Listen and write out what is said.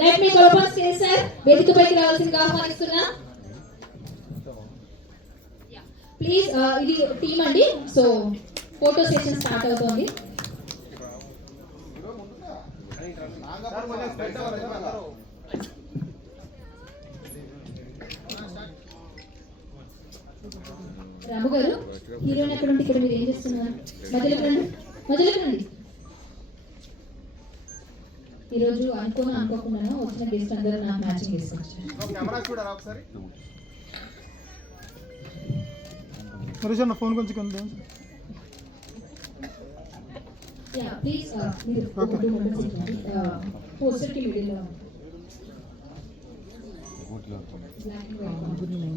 Let me open stage sir వేదికపైకి రావాల్సిందిగా ఆహ్వానిస్తున్నా. ప్లీజ్ ఇది టీమ్ అండి, సో ఫోటో సెషన్ స్టార్ట్ అవుతుంది. రాము గారు హీరోయిన్ ఎక్కడ ఉంటే ఇక్కడ మీరు ఏం చేస్తున్నారు? మధ్యలోకి రండి, మధ్యలోకి రండి. ఈరోజు అనుకోకుండా వచ్చిన గెస్ట్ అందరూ నాకు మ్యాచింగ్ చేసుకొచ్చారు. ఫోన్ కొంచెం కింద ప్లీజ్ మీరు పోస్టర్ కి వీడియోలో